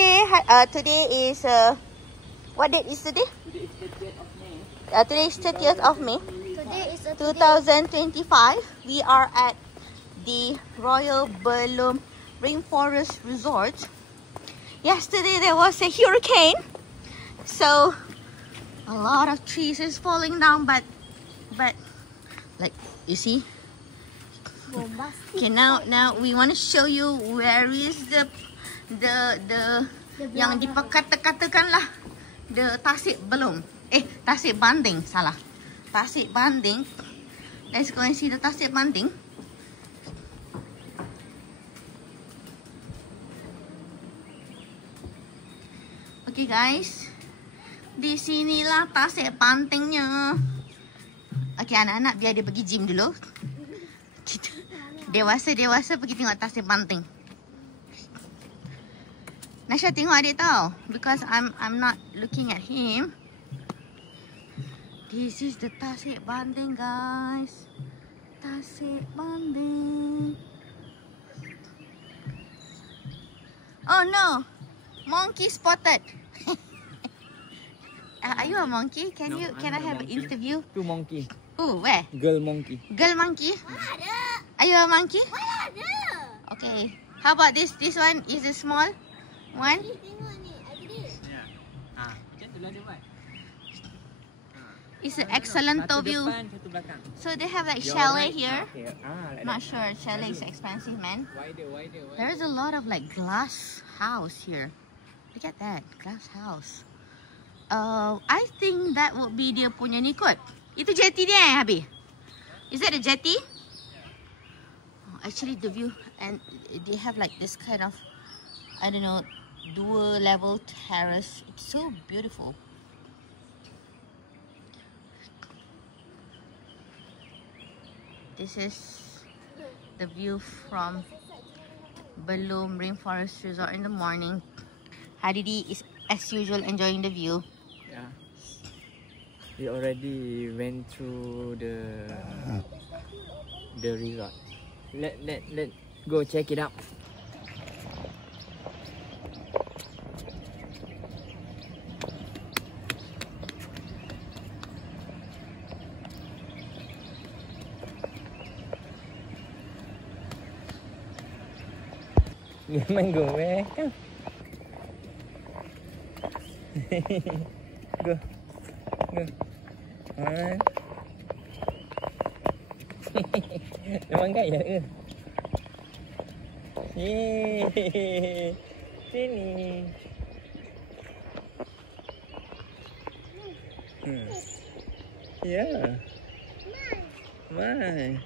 Okay, today is what date is today? Today is 30th of May. Today is 2025. We are at the Royal Belum Rainforest Resort. Yesterday there was a hurricane, so a lot of trees is falling down, but like you see. Okay, now we want to show you where is the yang dikatakan lah the Tasik Belum. Tasik Banding, salah. Tasik Banding. Let's go and see the Tasik Banding. Okay guys, di sinilah Tasik Bandingnya. Okay, anak-anak biar dia pergi gym dulu. Dewasa pergi tengok Tasik Banding. Nasha tengok adik tau, because I'm not looking at him. This is the Tasik Banding, guys. Tasik Banding. Oh no, monkey spotted. Are you a monkey? Can I have an interview? Two monkey. Oh, where? Girl monkey. Girl monkey? Are you a monkey? Okay. How about this? This one is a small one. It's an excellent view. So they have like chalet here. Not sure. Chalet is expensive, man. There's a lot of like glass house here. Look at that glass house. I think that would be dia punya ni kot. Itu jetty dia Habib? Is that a jetty? Actually the view, and they have like this kind of, I don't know, dual level terrace. It's so beautiful. This is the view from Belum Rainforest Resort in the morning. Hadidi is as usual enjoying the view. Yeah. We already went through the resort. Let go check it out. Mango, where? Come. Go. Memang gaya ke? Yeay. Sini. Yeah. Mai.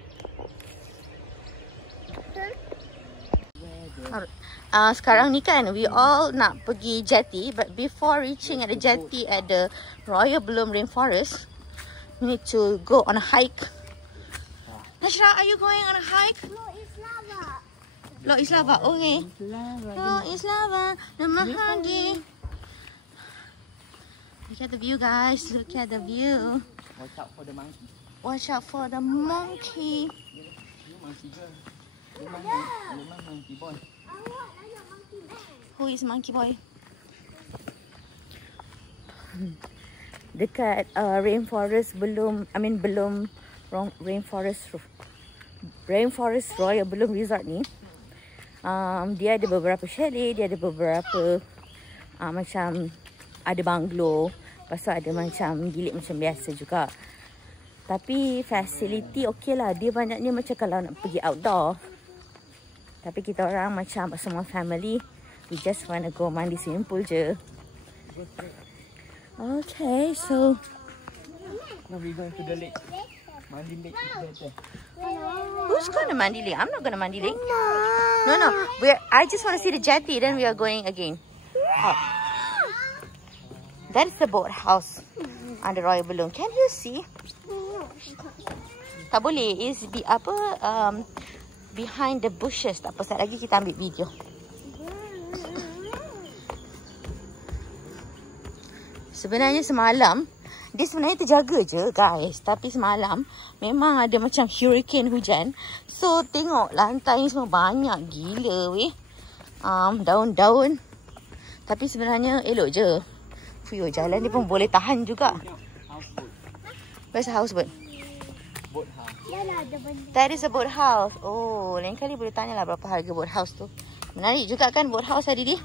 Sekarang ni kan we all nak pergi jetty, but before reaching at the jetty at the Royal Belum Rainforest, we need to go on a hike. Nashra, are you going on a hike? Lo is lava. Okay. Lo is lava. Namahagi. Look at the view, guys. Look at the view. Watch out for the monkey. Watch out for the monkey. You monkey girl. You monkey boy. Who is monkey boy? Dekat Rainforest Belum Rainforest Royal Belum Resort ni, dia ada beberapa chalet, dia ada beberapa macam ada bungalow, lepas tu ada macam bilik macam biasa juga. Tapi facility okey lah, dia banyaknya macam kalau nak pergi outdoor. Tapi kita orang macam semua family, we just want to go mandi swimming pool je. Okay, so now we going to the lake. Mandi lake is better. who's going to mandi lake? I'm not going to mandi lake. No. I just want to see the jetty, then we are going again. Oh. That's the boat house on the Royal Belum. Can you see? Tak boleh. Is behind the bushes. Tak apa, sekejap lagi kita ambil video. Sebenarnya semalam dia sebenarnya terjaga je guys, tapi semalam memang ada macam hurricane hujan. So tengok lantai ni semua banyak gila weh. Daun-daun Tapi sebenarnya elok je. Fuyo, jalan dia pun boleh tahan juga. Houseboat. Where's the houseboat? Boat house. That is a boat house. Oh, lain kali boleh tanyalah berapa harga boat house tu. Menarik juga kan boat house tadi ni.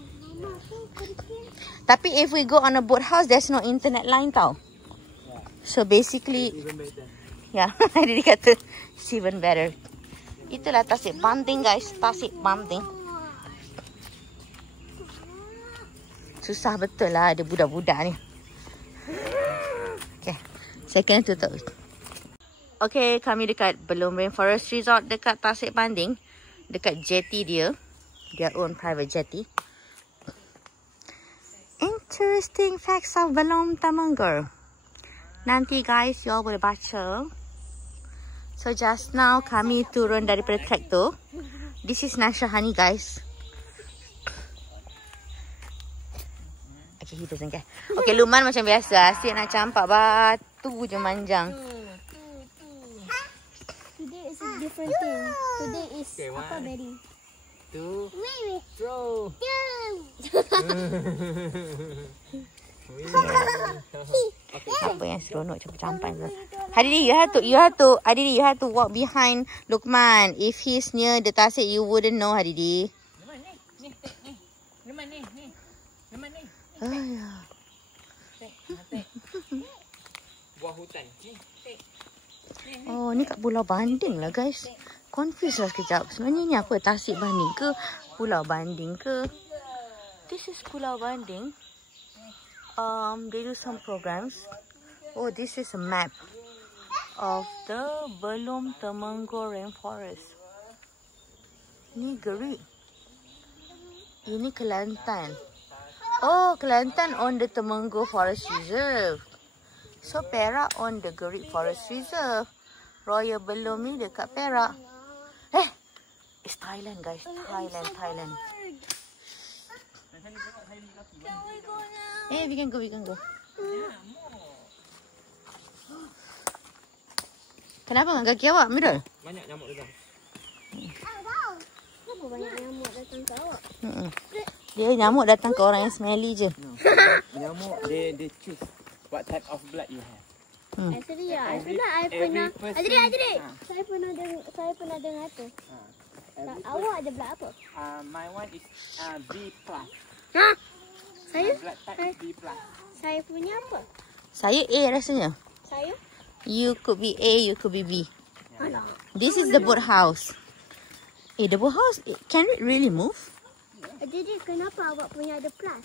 Tapi if we go on a boat house, there's no internet line tau. So basically, Even better. ya, dia kata it's even better. Itulah Tasik Banting guys, Tasik Banting. Susah betul lah ada budak-budak ni. Okay, second tutup. Okay, kami dekat Belum Rainforest Resort dekat Tasik Banting. Dekat jetty dia. Their own private jetty. Interesting facts of Belum Temenggor. Nanti guys, y'all boleh baca. So just now kami turun daripada trek tu. This is Nasrahani guys. Okay, he doesn't care. Okay, Luman macam biasa. Asyik nak campak batu je manjang. Today is a different thing. Today is Okay, apa one. berry? 2, throw. Apa yang seronok campak-campak tu. Hadiri, you have to walk behind Luqman. If he's near the Tasik, you wouldn't know Hadiri. Ayah. Buah hutan. Oh, ni kat Pulau Banding lah guys. Confuse lah sekejap. Sebenarnya ni apa? Tasik Banding ke? Pulau Banding ke? This is Pulau Banding. They do some programs. Oh, this is a map of the Belum Temenggor Rainforest. Ni Gerik. Ini Kelantan. Oh, Kelantan on the Temenggor Forest Reserve. So, Perak on the Gerik Forest Reserve. Royal Belum ni dekat Perak. It's Thailand guys. Thailand. We can go. Kenapa dengan kaki awak, Mirul? Banyak nyamuk datang. Kenapa banyak nyamuk datang ke awak? Dia nyamuk datang ke orang yang smelly je. Nyamuk, they choose what type of blood you have. Actually, ya. Every person- Adri. Saya pernah dengar tu. Awak ada blood apa? My one is B+. Saya? Blood type is B+. Saya punya apa? Saya A rasanya. Saya? You could be A, you could be B. Alah. This is the boat house. The boat house, can it really move? Jadi kenapa awak punya ada plus?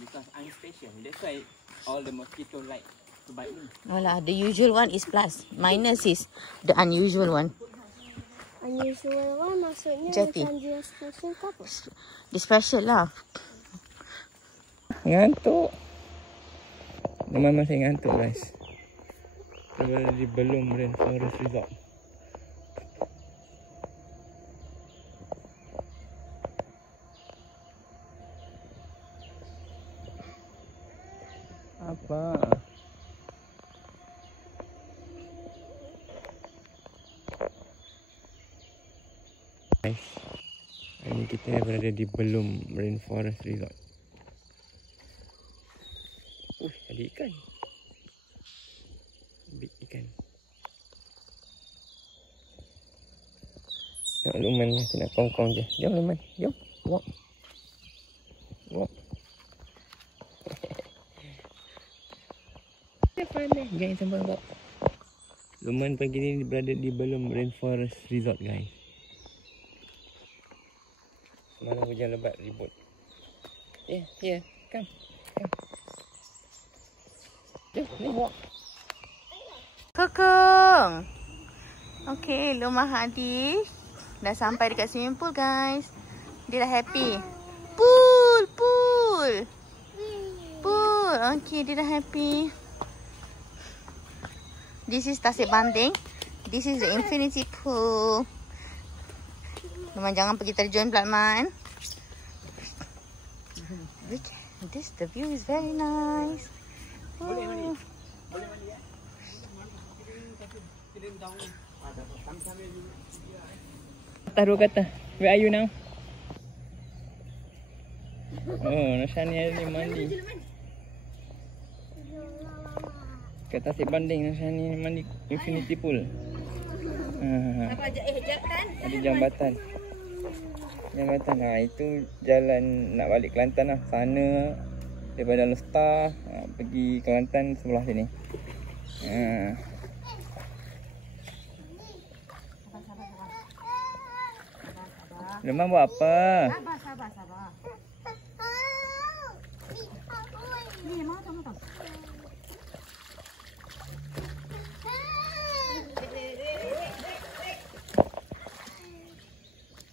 Because I'm special. That's why all the mosquito like to bite me. Alah, the usual one is plus. Minus is the unusual one. Unusual one maksudnya Jetty. macam dia special ke apa? Dia special lah. Ngantuk. Memang masih ngantuk guys. Kita berada di Belum Rainforest Resort. Apa? Guys, ini kita berada di Belum Rainforest Resort. Ada ikan. Big ikan. Tengok Luman masih nak kongkong je. Jom Luman, jom. Walk. Jangan sampai bab. Luman pagi ni berada di Belum Rainforest Resort guys. Semalam hujan lebat ribut. Yeah, come. Jom, ni walk. Kokong. Okay, Lumah Hadi dah sampai dekat swimming pool guys. Dia dah happy. Pool. Okay, dia dah happy. This is Tasik Banting. This is the infinity pool. Luman jangan pergi terjun pula, Man. Look, the view is very nice. Boleh mandi. Oh. Boleh mandi ya. Taruh kata. Where are you now? Oh, Nashani hari ni mandi. Kat Tasik Banding Nashani mandi infinity pool. Ada jambatan. Jambatan. Itu jalan nak balik Kelantan lah. Sana daripada Lestar pergi Kelantan sebelah sini. Lemang buat apa? Sabar. Ni mau tong.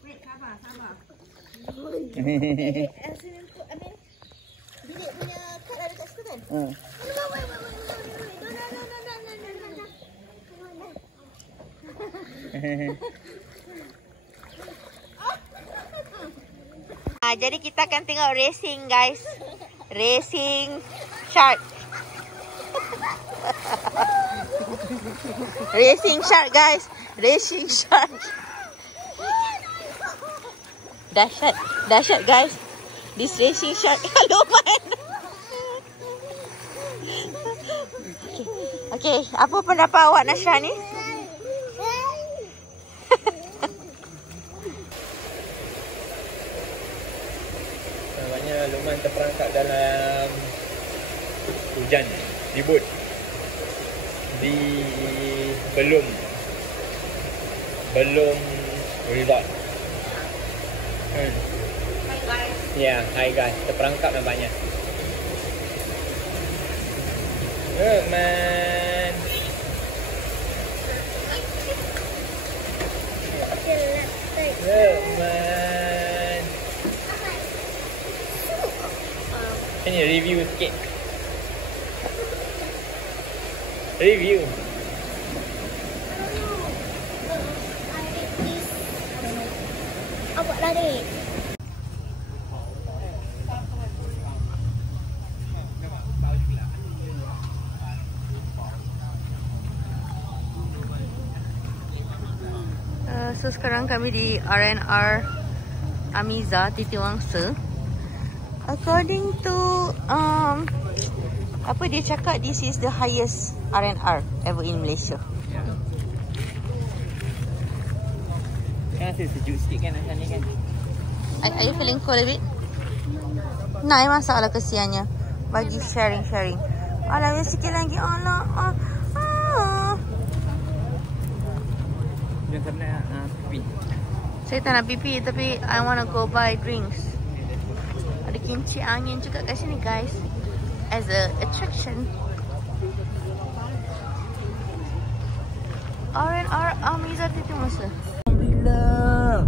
Wait, sabar. Bilik punya kad ada kat situ kan? Jadi kita akan tengok racing guys. Racing shark. Racing shark guys. Racing shark. Dahsyat guys. This racing shark. Hello man. Okay, apa pendapat awak Nasra ni? Nampaknya Luqman terperangkap dalam hujan ribut di belum resort. Ya, hi guys, terperangkap nampaknya. Luqman. Luqman. Ini review sikit. Review. Awak lari. So sekarang kami di R&R Amiza Titi Wangsa. According to apa dia cakap, this is the highest R&R ever in Malaysia. Kan rasa sejuk sikit kan macam ni kan. Are you feeling cold a bit? Nah, masalah kesiannya. Bagi sharing. Alah, sikit lagi. Allah. Jangan nak pipi. Saya tak nak pipi tapi I wanna go buy drinks. Ada kimchi angin juga kat sini guys, as a attraction. R&R Amiza Titi Wangsa. Alhamdulillah.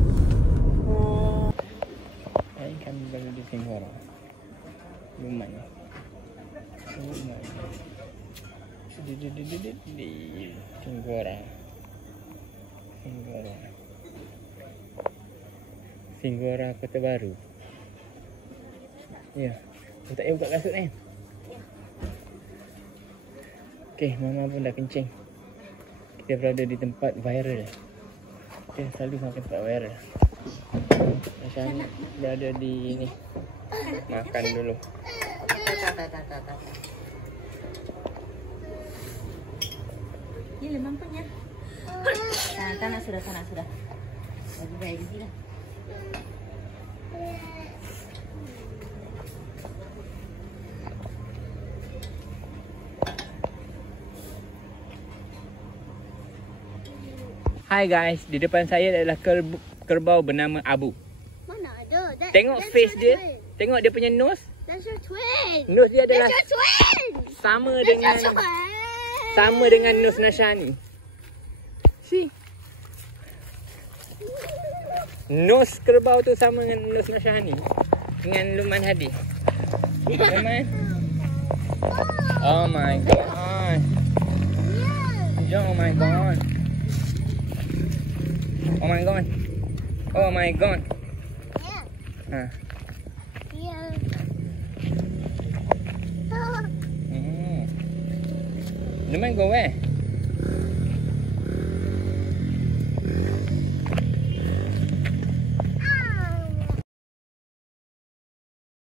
Ini kami baru di Singhora. Lumayan. Di Singhora Kota Baru. Ya, tak payah buka kasut kan? Okey, Mama pun dah kencing. Kita berada di tempat viral. Kita selalu sampai tempat viral. Macam ni berada di ni. Makan dulu. Ni lemang punya. Tanah sudah. Lagi baik sini lah. Hai guys, di depan saya adalah kerbau bernama Abu. Mana ada? Tengok face dia. Tengok dia punya nose. That's your twin. Nose dia adalah That's your twin. sama That's your twin. dengan nose Nashani. See? Nose kerbau tu sama dengan nose Nashani. Dengan Luqman Hadi. Luqman. Oh my god. Oh my god. Oh my god. Oh my god. Yeah. Yeah. Luqman go where?